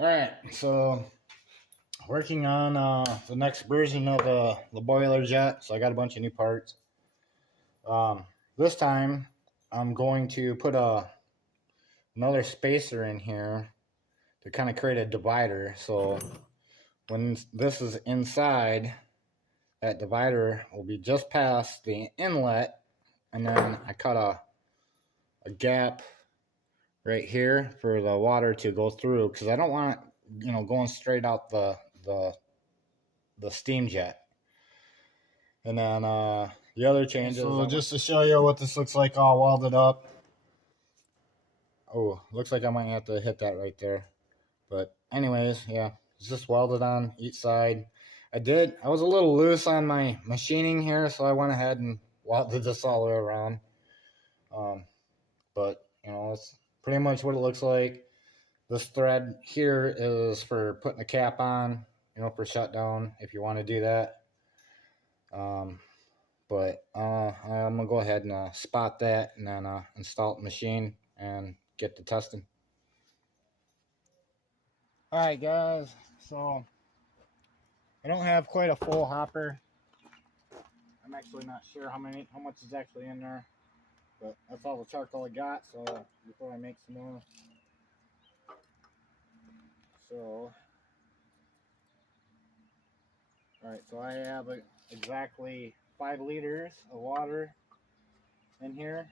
All right, so working on the next version of the boiler jet. So I got a bunch of new parts. This time I'm going to put another spacer in here to kind of create a divider. So when this is inside, that divider will be just past the inlet, and then I cut a gap right here for the water to go through because I don't want going straight out the steam jet. And then the other changes. So just to show you what this looks like all welded up. Oh, looks like I might have to hit that right there. But anyways, yeah, it's just welded on each side. I was a little loose on my machining here, so I went ahead and welded this all the way around. But it's pretty much what it looks like. This thread here is for putting the cap on, for shutdown if you want to do that. But I'm gonna go ahead and spot that and then install the machine and get to testing. All right, guys. So I don't have quite a full hopper. I'm actually not sure how much is actually in there, but that's all the charcoal I got. So before I make some more, all right. So I have exactly 5 liters of water in here.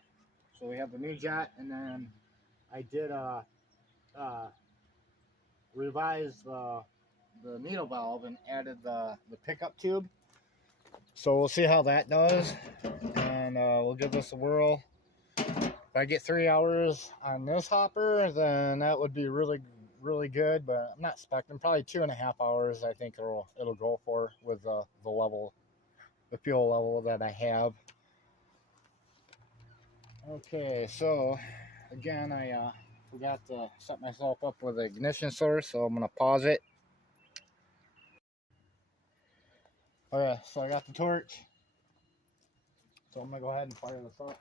So we have the new jet, and then I did revise the needle valve and added the pickup tube. So we'll see how that does, and we'll give this a whirl. If I get 3 hours on this hopper, then that would be really good, but I'm not expecting probably 2.5 hours. I think it'll go for with the fuel level that I have. Okay, so again, I forgot to set myself up with the ignition source, so I'm gonna pause it. Okay, so I got the torch, so I'm gonna go ahead and fire this up.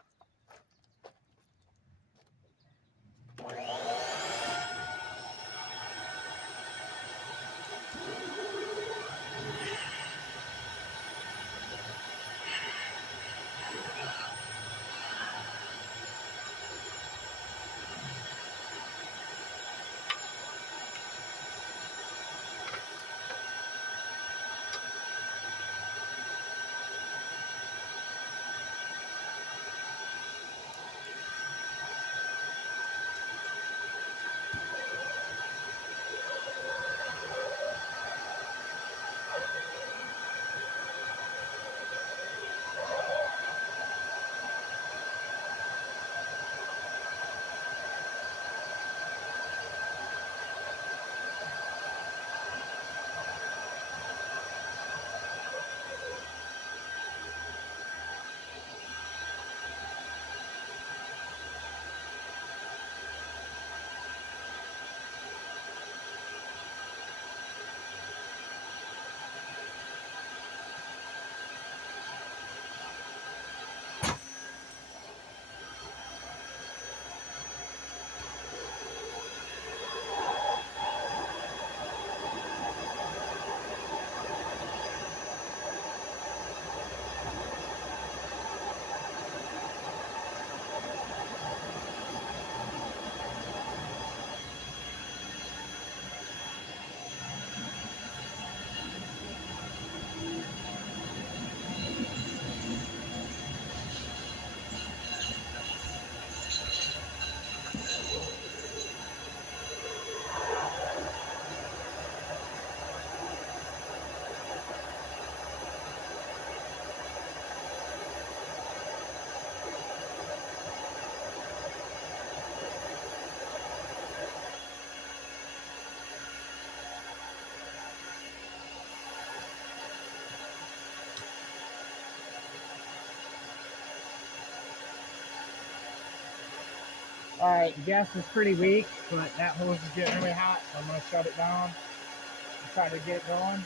All right, gas is pretty weak, but that hose is getting really hot, so I'm going to shut it down and try to get it going.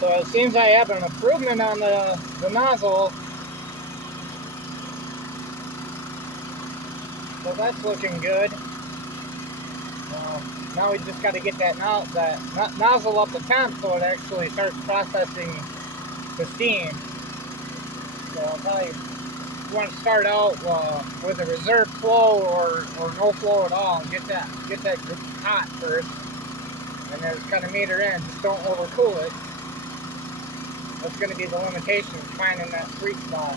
So it seems I have an improvement on the nozzle. So that's looking good. Now we just got to get that nozzle up the temp so it actually starts processing the steam. So I'll probably want to start out with a reserve flow or no flow at all and get that hot first, and then kind of meter in. Just don't overcool it. That's going to be the limitation, finding that sweet spot.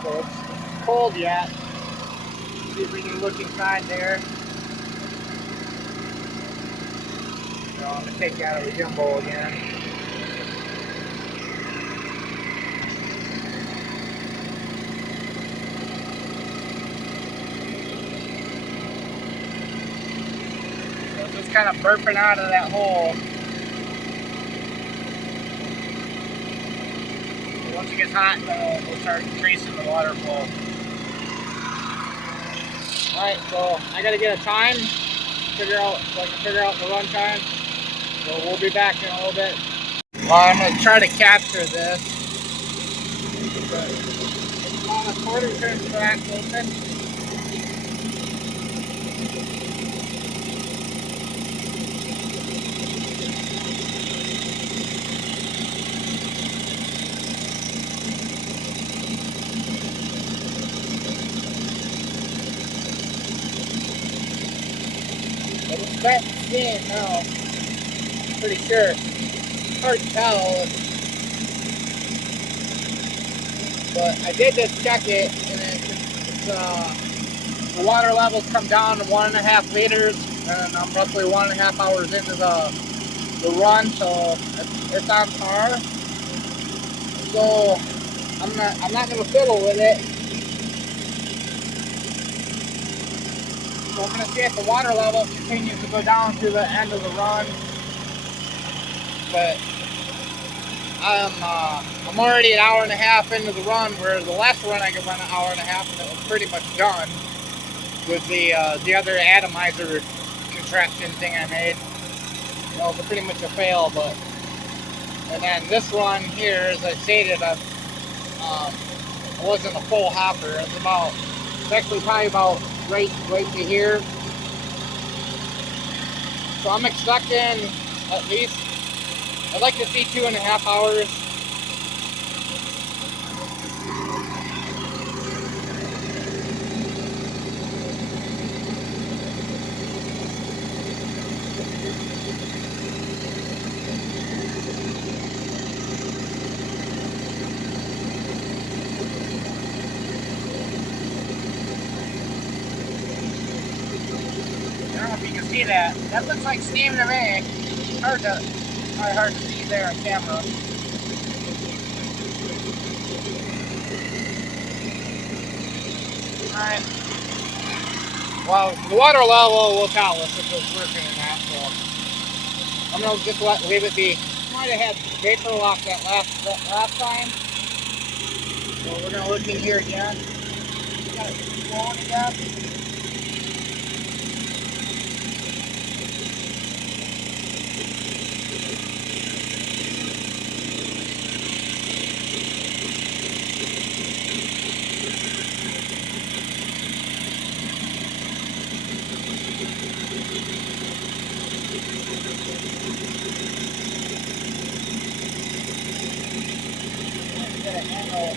So it's cold yet. See if we can look inside there. So I'm going to take you out of the gimbal again. So it's just kind of burping out of that hole. So once it gets hot, we'll start tracing the water flow. Alright, so I got to get a time, so I can figure out the run time. So we'll be back in a little bit. Well, I'm going to try to capture this. On a quarter turn track open. But it's wet steam now. Pretty sure. Hard to tell. But I did just check it, and the water levels come down to 1.5 liters, and I'm roughly 1.5 hours into the run, so it's on par. So I'm not gonna fiddle with it. So I'm gonna see if the water level continues to go down to the end of the run. But I'm already an hour and a half into the run, where the last run I could run an hour and a half, and it was pretty much done with the other atomizer contraption thing I made. You know, it was pretty much a fail, but and then this run here, as I stated, it wasn't a full hopper. It's actually probably about right to here. So I'm expecting at least, I'd like to see 2.5 hours. can see that. That looks like steam to me. Hard to see there on camera. Alright. Well, the water level will tell us if it's working or not, so I'm gonna just leave it be. Might have had vapor lock that last time. So we're gonna look in here again. Got it flowing again. Get a handle.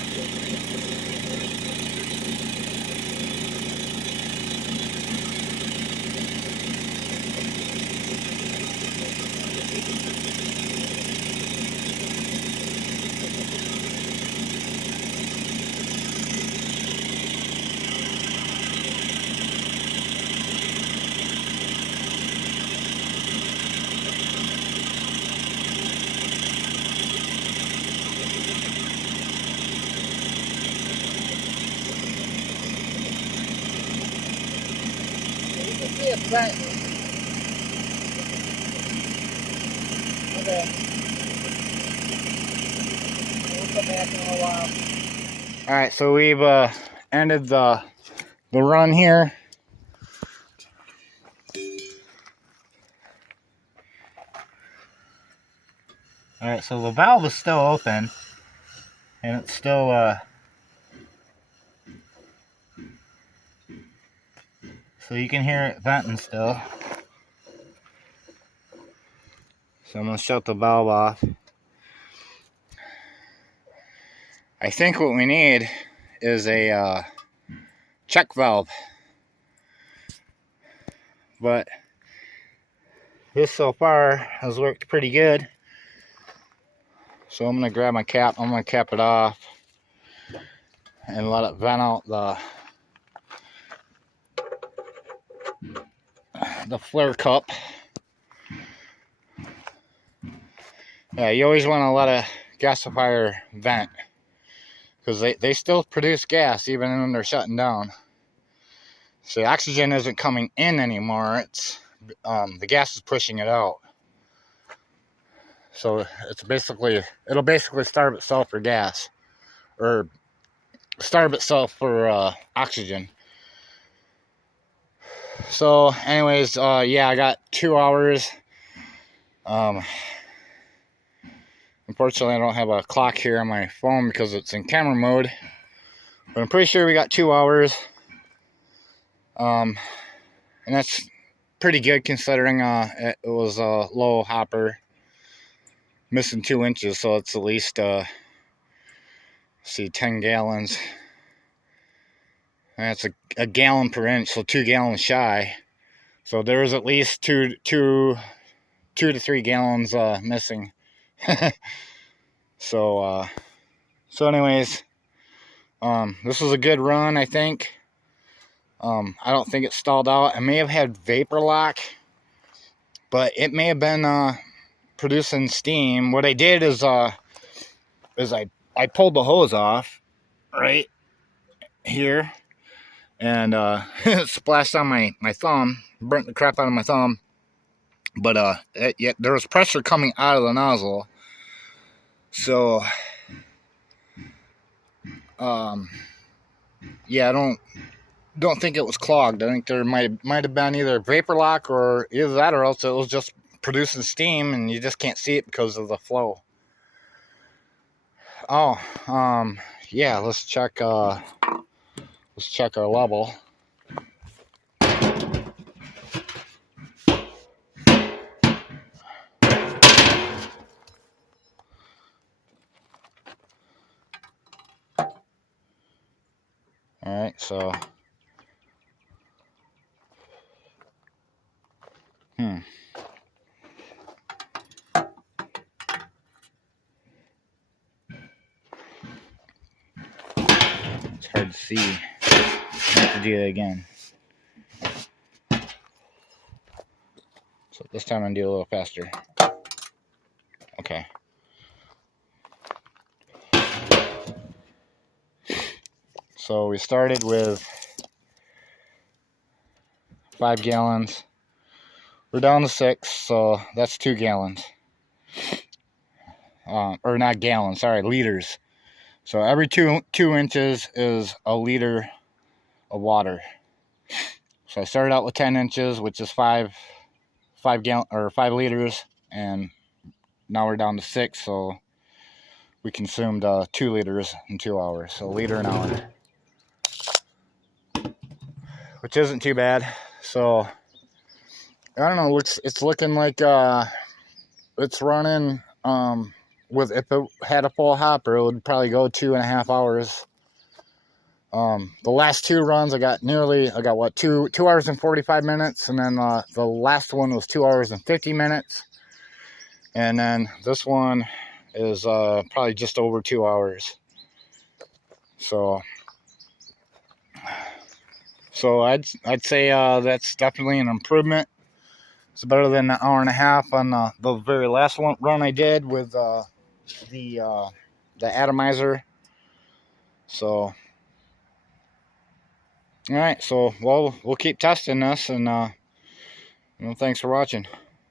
You can see it's bent. Okay. We'll come back in a little while. Alright, so we've ended the run here. Alright, so the valve is still open. And it's still so you can hear it venting still. So I'm going to shut the valve off. I think what we need is a check valve. But this so far has worked pretty good. So I'm going to grab my cap. I'm going to cap it off and let it vent out the flare cup. Yeah, you always want to let a gasifier vent because they still produce gas even when they're shutting down. So the oxygen isn't coming in anymore. It's the gas is pushing it out. So it'll basically starve itself for gas, or starve itself for oxygen. So anyways, yeah, I got 2 hours. Unfortunately, I don't have a clock here on my phone because it's in camera mode. But I'm pretty sure we got 2 hours. And that's pretty good considering it was a low hopper. Missing 2 inches, so it's at least, see, 10 gallons. That's a gallon per inch, so 2 gallons shy. So there's at least 2 to 3 gallons missing. So anyways, this was a good run, I think. I don't think it stalled out. I may have had vapor lock, but it may have been producing steam. What I did is I pulled the hose off right here, and it splashed on my thumb, burnt the crap out of my thumb. But yeah, there was pressure coming out of the nozzle. So yeah, I don't think it was clogged. I think there might have been either vapor lock or either that, or else it was just producing steam and you just can't see it because of the flow. Oh, yeah, let's check our level. All right, so it's hard to see. I have to do that again. So this time I'm gonna do a little faster. Okay. So we started with 5 gallons. We're down to 6, so that's 2 gallons. Or not gallons, sorry, liters. So every two inches is a liter of water. So I started out with 10 inches, which is 5 liters, and now we're down to 6. So we consumed 2 liters in 2 hours. So a liter an hour, which isn't too bad. So I don't know. It's looking like it's running. With if it had a full hopper, it would probably go 2.5 hours. The last 2 runs, I got what 2 hours and 45 minutes, and then the last one was 2 hours and 50 minutes, and then this one is probably just over 2 hours. So I'd say that's definitely an improvement. It's better than an hour and a half on the very last run I did with the atomizer. So all right, so we'll keep testing this, and thanks for watching.